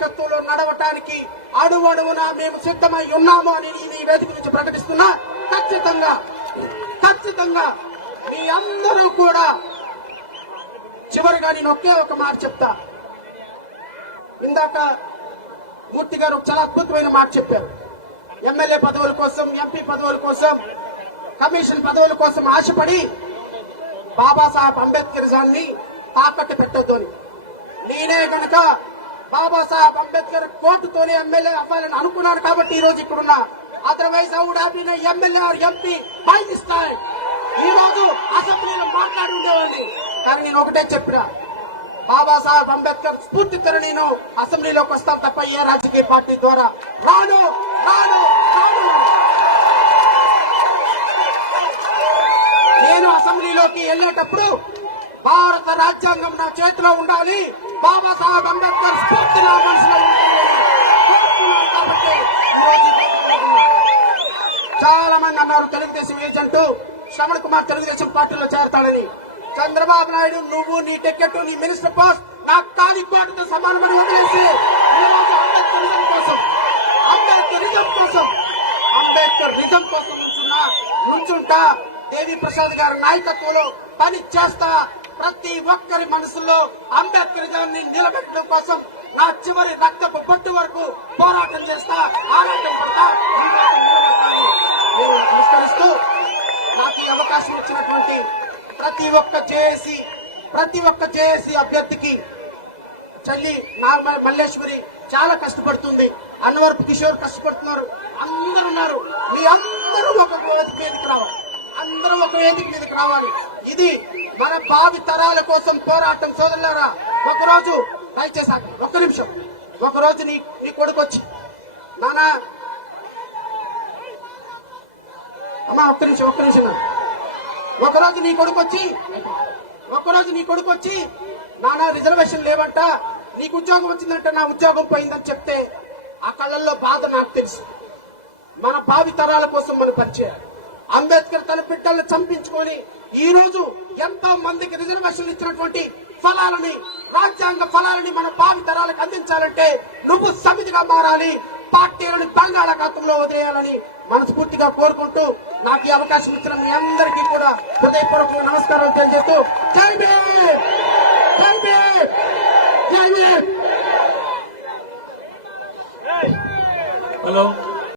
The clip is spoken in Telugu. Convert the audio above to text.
నాయకత్వంలో నడవటానికి అడువడువునా మేము సిద్ధమై ఉన్నాము అని నేను ఈ వేదిక నుంచి ప్రకటిస్తున్నా ఖచ్చితంగా ఖచ్చితంగా మీ అందరూ కూడా చివరిగా నేను ఒకే ఒక మాట చెప్తా. ఇందాక మూర్తి గారు చాలా అద్భుతమైన మాట చెప్పారు. ఎమ్మెల్యే పదవుల కోసం ఎంపీ పదవుల కోసం కమిషన్ పదవుల కోసం ఆశపడి బాబాసాహెబ్ అంబేద్కర్ గారిని తాకట్టు పెట్టొద్దు అని. నేనే కనుక బాబాసాహెబ్ అంబేద్కర్ కోర్టుతోనే ఎమ్మెల్యే అవ్వాలని అనుకున్నాను కాబట్టి ఈ రోజు ఇక్కడున్నా. Otherwise I would have MLA or MP by this time ఈ రోజు అసెంబ్లీలో మాట్లాడి ఉండేవాడిని. కానీ నేను ఒకటే చెప్పిన. బాబాసాహెబ్ అంబేద్కర్ స్ఫూర్తితో నేను అసెంబ్లీలోకి వస్తాను తప్ప ఏ రాజకీయ పార్టీ ద్వారా రాను రాను రాను. నేను అసెంబ్లీలోకి వెళ్ళేటప్పుడు భారత రాజ్యాంగం నా చేతిలో ఉండాలి. బాబాసాహెబ్ అంబేద్కర్ స్ఫూర్తి నా మనసులో కాబట్టి చాలా మంది అన్నారు తెలుగుదేశం ఏజెంట్. శ్రవణ్ కుమార్ తెలుగుదేశం పార్టీలో చేరతాడని. చంద్రబాబు నాయుడు నువ్వు నీ టికెట్ నీ మినిస్టర్ పోస్ట్ నా కాలి పాటుతో సమానమని వదిలేసి అంబేద్కరిజం కోసం అంబేద్కరిజం కోసం అంబేద్కర్ నిజం కోసం నుంచున్నా నుంచుంటా. దేవి ప్రసాద్ గారి నాయకత్వంలో పని చేస్తా. ప్రతి ఒక్కరి మనసులో అంబేద్కరిజాన్ని నిలబెట్టడం కోసం నా చివరి రక్తపు బొట్టు వరకు పోరాటం చేస్తా ఆరాటం పడతా నమస్కరిస్తూ నాకు ఈ అవకాశం ఇచ్చినటువంటి ప్రతి ఒక్క జేఏసీ ప్రతి ఒక్క జేఏసీ అభ్యర్థికి చెల్లి నాగ మల్లేశ్వరి చాలా కష్టపడుతుంది. అన్నవరపు కిషోర్ కష్టపడుతున్నారు. అందరూ ఉన్నారు. మీ అందరూ ఒక వేదిక రావాలి. అందరూ ఒక వేదిక మీదకి రావాలి. ఇది మన భావి తరాల కోసం పోరాటం సోదరులారా ఒకరోజు దయచేసాక ఆగండి. ఒక్క నిమిషం. ఒకరోజు నీ నీ కొడుకు వచ్చి నానా. అమ్మా ఒక్క నిమిషం ఒక్క నిమిషం ఒకరోజు నీ కొడుకు వచ్చి ఒకరోజు నీ కొడుకు వచ్చి నానా రిజర్వేషన్ లేవంట. నీకు ఉద్యోగం వచ్చిందంటే నా ఉద్యోగం పోయిందని చెప్తే ఆ కళ్ళల్లో బాధ నాకు తెలుసు. మన భావి తరాల కోసం మనం పనిచేయాలి. అంబేద్కర్ తన పిట్టల్ని చంపించుకొని ఈ రోజు ఎంతో మందికి రిజర్వేషన్ ఇచ్చినటువంటి ఫలాలని రాజ్యాంగ ఫలాలని మన భావి తరాలకు అందించాలంటే నువ్వు సమితిగా మారాలి పార్టీలను బంగాళాఖాతంలో వదిలేయాలని మనస్ఫూర్తిగా కోరుకుంటూ నాకు ఈ అవకాశం ఇచ్చిన మీ అందరికీ కూడా హృదయపూర్వక నమస్కారాలు తెలియజేస్తూ జై జై హలో.